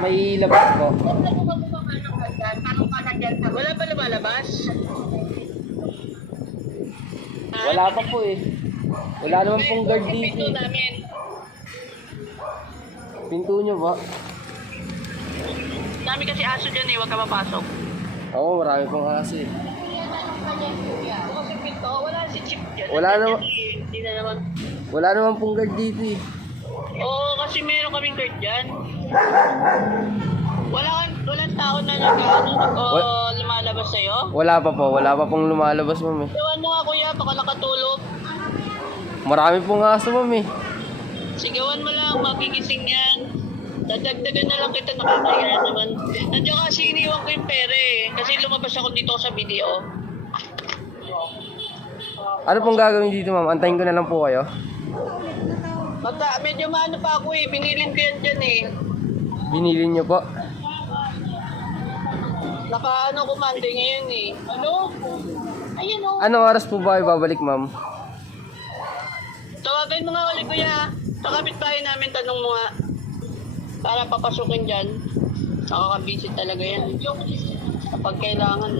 May labas po. Wala pa lumalabas? Wala pa po eh. Wala naman pong guard dito. Pinto eh. namin. Pinto nyo ba? Dami kasi aso dyan eh, huwag ka mapasok. Oo, marami pong aso eh. Kasi pinto, wala si Chip dyan. Wala naman. Hindi na naman. Wala naman pong guard dito eh. Oo, kasi meron kaming guard dyan. Walang tao na lumalabas sa'yo? Wala pa po. Wala pa pong lumalabas, ma'am eh. Sigawan mo nga kuya, baka nakatulog. Marami pong aso, ma'am eh. Sigawan mo lang, magigising yan. Dadagdagan na lang kita, nakakaya naman. Nandiyan kasi iniwan ko yung pera eh. Kasi lumabas ako dito sa video. Ano pong gagawin dito, ma'am? Antayin ko na lang po kayo. Medyo maano pa ako eh, binilin ko yan dyan eh. Binili nyo po. Naka ko Monday ngayon eh. Ano? Ayun o. Anong oras po ba kayo babalik, ma'am? Tawagin mo nga ulit kuya. Sa kapitbahay namin, tanong mo nga. Para papasukin dyan. Nakaka-visit talaga yan. Kapag kailangan.